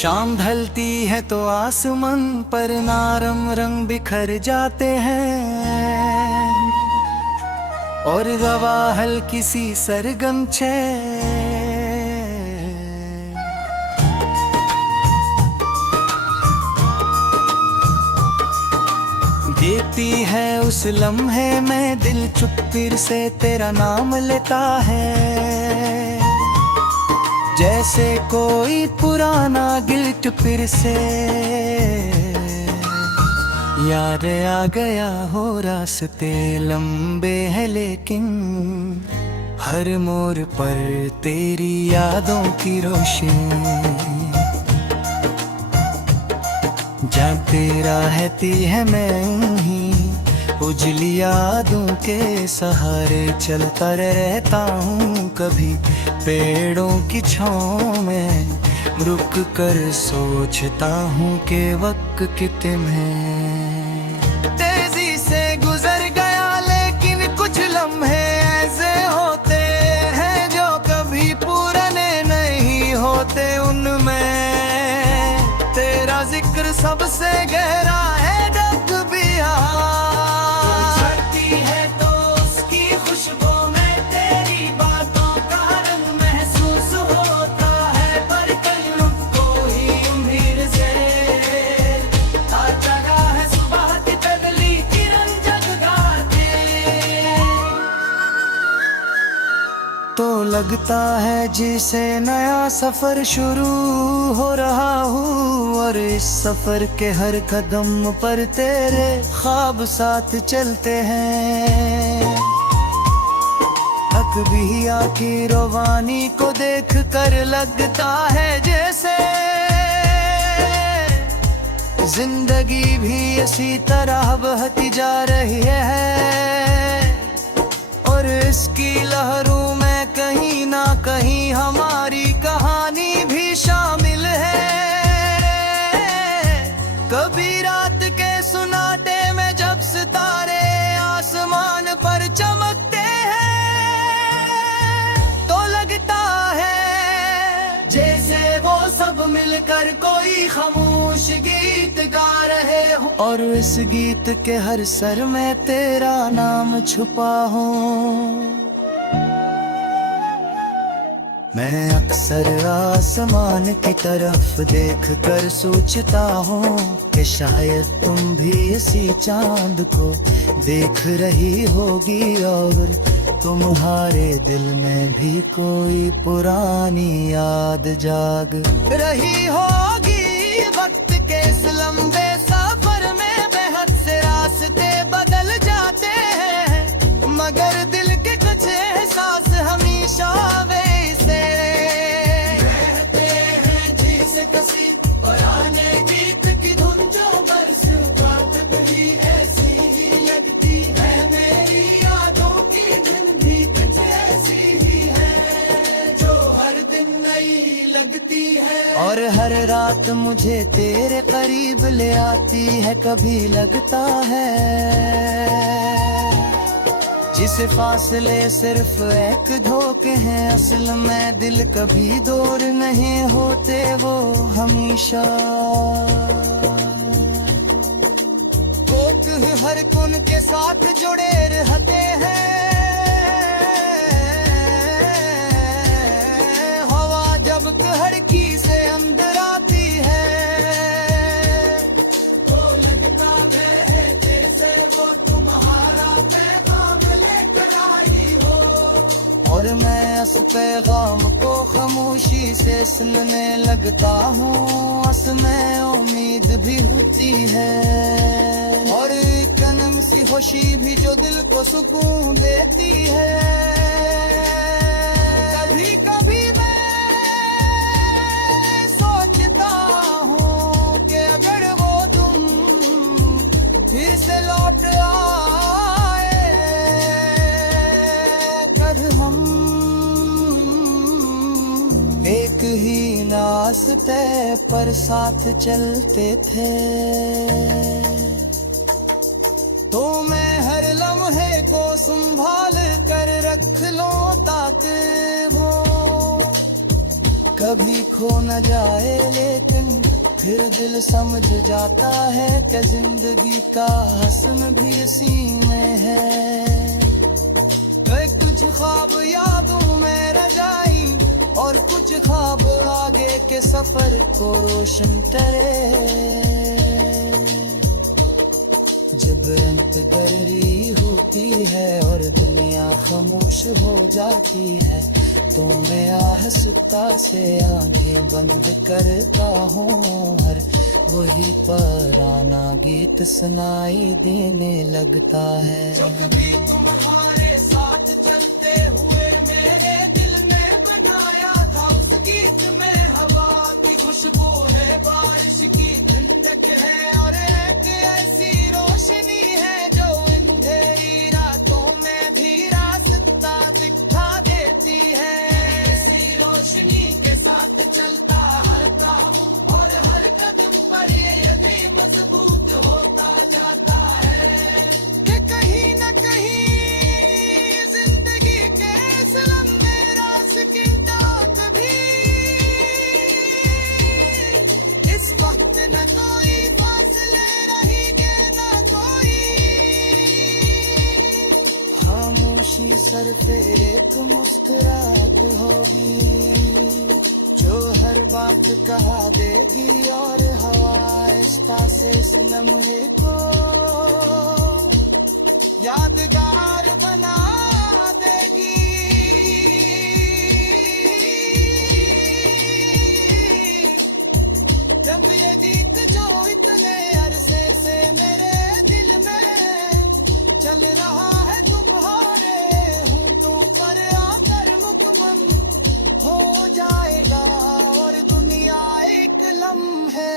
शाम ढलती है तो आसमान पर नारंग रंग बिखर जाते हैं और गवा हल्की सी सरगम देती है उस लम्हे में दिल चुप फिर से तेरा नाम लेता है, जैसे कोई पुराना गिल्ट फिर से याद आ गया हो। रास्ते लंबे हैं लेकिन हर मोड़ पर तेरी यादों की रोशनी, जहाँ तेरा रहती है मैं ही उजली यादों के सहारे चलता रहता हूँ। कभी पेड़ों की छाँव में रुक कर सोचता हूँ कि वक्त कितने तेजी से गुजर गया, लेकिन कुछ लम्हे ऐसे होते हैं जो कभी पुराने नहीं होते। उनमें तेरा जिक्र सबसे गहरा है। डग भी है तो उसकी खुशबू में तेरी बातों का रंग महसूस होता है, पर कल कोई उम्मीद से हर जगह है सुबह की पगली किरण जगगाते। तो लगता है जिसे नया सफर शुरू हो रहा हूँ और इस सफर के हर कदम पर तेरे ख्वाब साथ चलते हैं। अकबिया की रवानी को देख कर लगता है जैसे जिंदगी भी इसी तरह बहती जा रही है और इसकी लहरों में कहीं ना कहीं हमारी कहानी भी शामिल है। कभी रात के सुनाटे में जब सितारे आसमान पर चमकते हैं तो लगता है जैसे वो सब मिलकर कोई खामोश गीत गा रहे हो और इस गीत के हर सर में तेरा नाम छुपा हो। मैं अक्सर आसमान की तरफ देख कर सोचता हूँ कि शायद तुम भी इसी चांद को देख रही होगी और तुम्हारे दिल में भी कोई पुरानी याद जाग रही होगी। वक्त के इस लंबे सफर में बेहद से रास्ते बदल जाते हैं, मगर दिल के कुछ एहसास हमेशा वैसे रहते हैं। जिसे किसी पुराने गीत की धुन जो बरस बात भी ऐसी ही लगती है, मेरी यादों की धुन भी कुछ ऐसी ही है जो हर दिन नई लगती है और हर रात मुझे तेरे करीब ले आती है। कभी लगता है जिसे फासले सिर्फ एक धोखे हैं, असल में दिल कभी दूर नहीं होते, वो हमेशा हर कौन के साथ जुड़े रहते हैं। हवा जब हड़की से अंदर आती है तो लगता है जैसे वो तुम्हारा पैगाम लेकर आई हो और मैं उस पैगाम को खामोशी से सुनने लगता हूँ। उसमें उम्मीद भी होती है और कनम सी खुशी भी जो दिल को सुकून देती है। कभी कभी मैं सोचता हूँ कि अगर वो तुम फिर से लौट आए, कर हम एक ही रास्ते पर साथ चलते थे, तो मैं हर लम्हे को संभाल कर रख लूं ताकि वो कभी खो न जाए लेकिन फिर दिल समझ जाता है कि जिंदगी का हसन भी इसी में है। कुछ ख्वाब यादों में रह जाई और कुछ ख्वाब आगे के सफर को रोशन करे। जब अंतदरी होती है और दुनिया खामोश हो जाती है तो मैं आहिस्ता से आंखें बंद करता हूँ, हर वही पुराना गीत सुनाई देने लगता है। जो कभी तुम्हारे साथ चलते हुए मेरे दिल ने बनाया था, उस गीत में हवा की खुशबू है, बारिश की ठंडक है और एक ऐसी रोशनी है जो अंधेरी रातों में भी रास्ता दिखा देती है। इसी रोशनी के साथ चलता हर काम और हर कदम पर ये भी मजबूत होता जाता है कि कहीं न कहीं जिंदगी के इस लम्हे रास्ते तक भी इस वक्त न कोई फासले रहेंगे न कोई। खामोशी सर पे एक मुस्कुराहट होगी जो हर बात कहा देगी और हवा आहिस्ता से इस लम्हे को यादगार बना देगी। जब ये गीत जो इतने अरसे से मेरे दिल में चल रहा है तुम्हारे होंठों पर आकर मुकम्मल हो जाएगा और दुनिया एक लम्हे